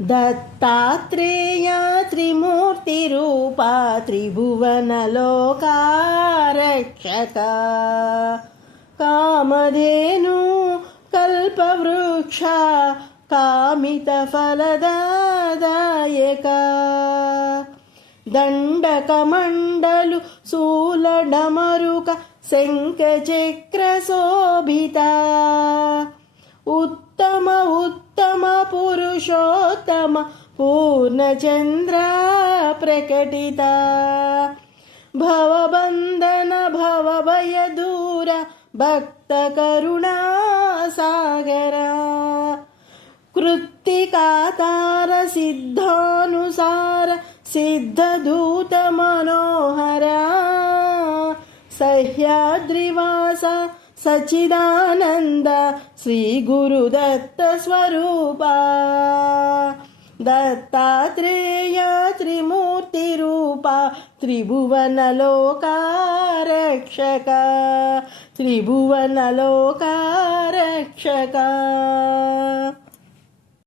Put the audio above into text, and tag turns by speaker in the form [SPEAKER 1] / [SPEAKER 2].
[SPEAKER 1] దత్తాత్రేయ త్రిమూర్తిరూపా త్రిభువనలోకారక్షక. కామధేను కల్పవృక్ష కామితఫలదాయక దండకమండలు శూలడమరుక శంఖచక్ర శోభిత ఉత్తమ ఉత్తమ పురుషోత్తమ పూర్ణచంద్ర ప్రకటిత. భవబంధన భవభయ దూర భక్త కరుణా సాగర. కృత్తికాతార సిద్ధానుసార సిద్ధదూత మనోహర. సహ్యాద్రివాస సచిదానంద శ్రీ గురుదత్త స్వరూప దత్తాత్రేయ త్రిమూర్తి రూప త్రిభువనలోకారక్షక త్రిభువనలోకారక్షక